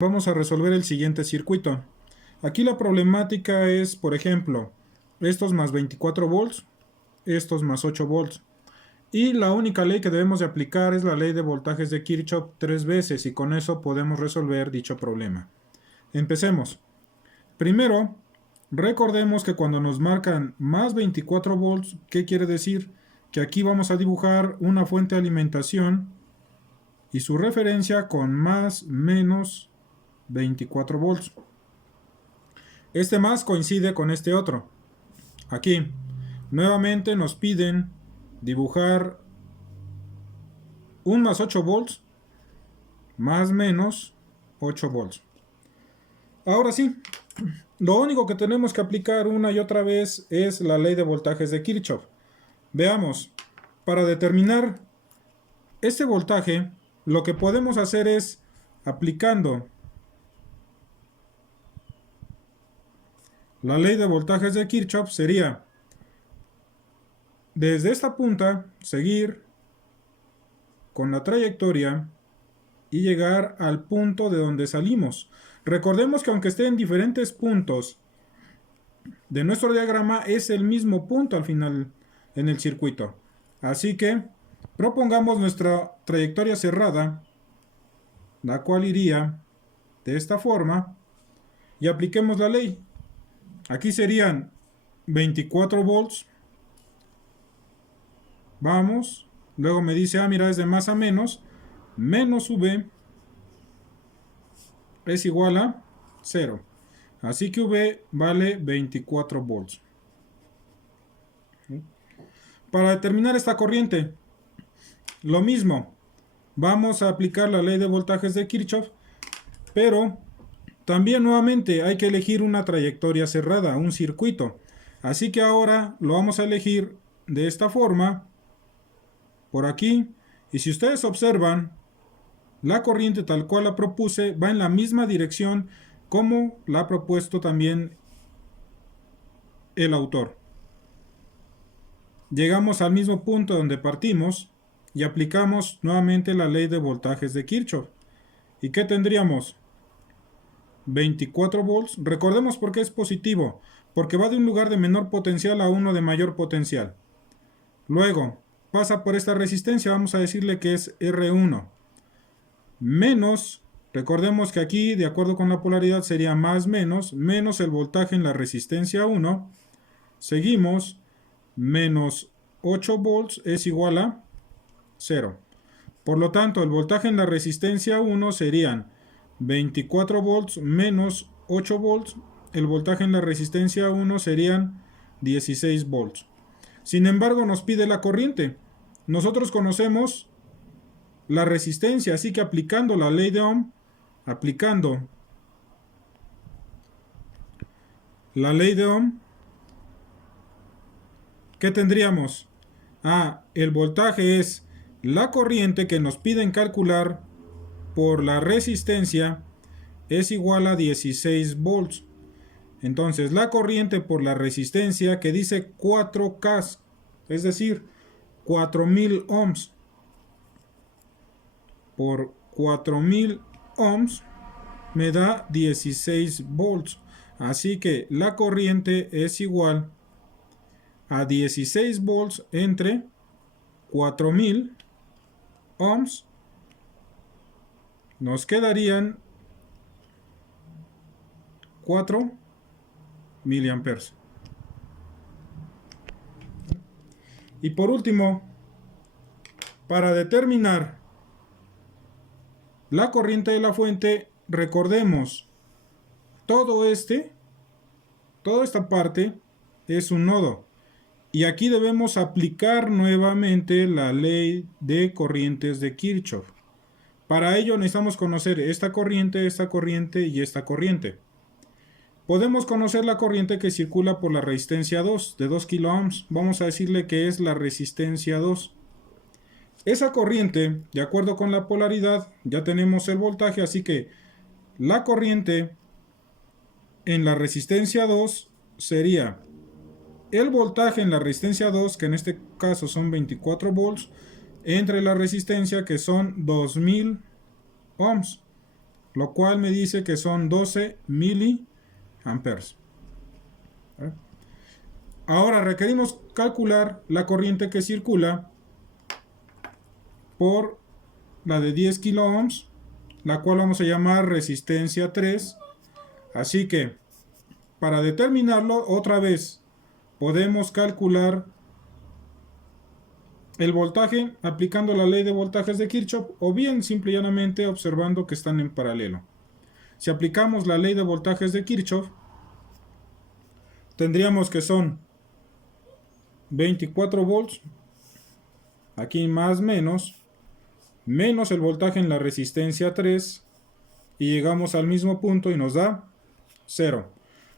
Vamos a resolver el siguiente circuito. Aquí la problemática es, por ejemplo, estos más 24 volts, estos más 8 volts. Y la única ley que debemos de aplicar es la ley de voltajes de Kirchhoff 3 veces y con eso podemos resolver dicho problema. Empecemos. Primero, recordemos que cuando nos marcan más 24 volts, ¿qué quiere decir? Que aquí vamos a dibujar una fuente de alimentación y su referencia con más menos 24 volts. Este más coincide con este otro. Aquí, nuevamente nos piden dibujar un más 8 volts más menos 8 volts. Ahora sí, lo único que tenemos que aplicar una y otra vez es la ley de voltajes de Kirchhoff. Veamos, para determinar este voltaje, lo que podemos hacer es aplicando la ley de voltajes de Kirchhoff sería desde esta punta seguir con la trayectoria y llegar al punto de donde salimos. Recordemos que aunque esté en diferentes puntos de nuestro diagrama, es el mismo punto al final en el circuito. Así que propongamos nuestra trayectoria cerrada, la cual iría de esta forma, y apliquemos la ley. Aquí serían 24 volts. Vamos. Luego me dice, mira, es de más a menos. Menos V es igual a 0. Así que V vale 24 volts. Para determinar esta corriente, lo mismo. Vamos a aplicar la ley de voltajes de Kirchhoff, pero también nuevamente hay que elegir una trayectoria cerrada, un circuito. Así que ahora lo vamos a elegir de esta forma, por aquí. Y si ustedes observan, la corriente tal cual la propuse va en la misma dirección como la ha propuesto también el autor. Llegamos al mismo punto donde partimos y aplicamos nuevamente la ley de voltajes de Kirchhoff. ¿Y qué tendríamos? 24 volts. Recordemos por qué es positivo, porque va de un lugar de menor potencial a uno de mayor potencial. Luego, pasa por esta resistencia, vamos a decirle que es R1. Menos, recordemos que aquí, de acuerdo con la polaridad, sería más menos el voltaje en la resistencia 1. Seguimos, menos 8 volts es igual a 0. Por lo tanto, el voltaje en la resistencia 1 serían 24 volts menos 8 volts. El voltaje en la resistencia 1 serían 16 volts. Sin embargo, nos pide la corriente. Nosotros conocemos la resistencia, así que aplicando la ley de Ohm, aplicando la ley de Ohm, ¿qué tendríamos? El voltaje es la corriente que nos piden calcular por la resistencia es igual a 16 volts. Entonces la corriente por la resistencia que dice 4K, es decir, 4000 ohms, por 4000 ohms me da 16 volts. Así que la corriente es igual a 16 volts entre 4000 ohms. Nos quedarían 4 miliamperes. Y por último, para determinar la corriente de la fuente, recordemos, toda esta parte es un nodo. Y aquí debemos aplicar nuevamente la ley de corrientes de Kirchhoff. Para ello necesitamos conocer esta corriente y esta corriente. Podemos conocer la corriente que circula por la resistencia 2, de 2 kilo ohms. Vamos a decirle que es la resistencia 2. Esa corriente, de acuerdo con la polaridad, ya tenemos el voltaje, así que la corriente en la resistencia 2 sería el voltaje en la resistencia 2, que en este caso son 24 volts, entre la resistencia que son 2000 ohms. lo cual me dice que son 12 miliamperes. Ahora requerimos calcular la corriente que circula por la de 10 kilo ohms, la cual vamos a llamar resistencia 3. Así que para determinarlo, otra vez podemos calcular el voltaje aplicando la ley de voltajes de Kirchhoff, o bien simple y llanamente observando que están en paralelo. Si aplicamos la ley de voltajes de Kirchhoff, tendríamos que son 24 volts, aquí más menos el voltaje en la resistencia 3, y llegamos al mismo punto y nos da 0.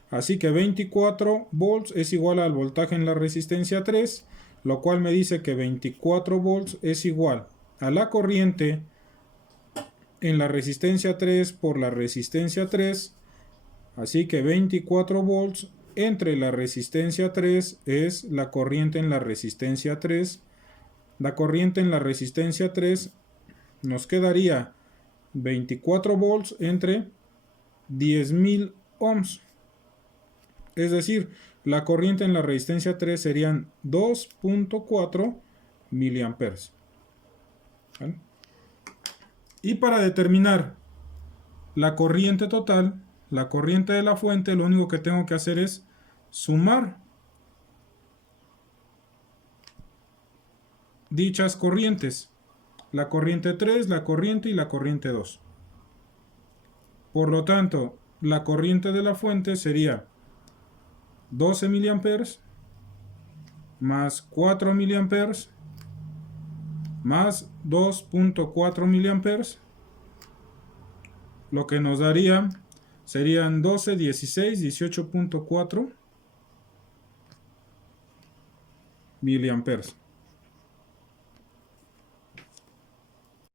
Así que 24 volts es igual al voltaje en la resistencia 3, lo cual me dice que 24 volts es igual a la corriente en la resistencia 3 por la resistencia 3. Así que 24 volts entre la resistencia 3 es la corriente en la resistencia 3. La corriente en la resistencia 3 nos quedaría 24 volts entre 10.000 ohms. Es decir, la corriente en la resistencia 3 serían 2.4 miliamperes. ¿Vale? Y para determinar la corriente total, la corriente de la fuente, lo único que tengo que hacer es sumar dichas corrientes. La corriente 3, la corriente y la corriente 2. Por lo tanto, la corriente de la fuente sería 12 miliamperes más 4 miliamperes más 2.4 miliamperes, lo que nos daría serían 12, 16, 18.4 miliamperes.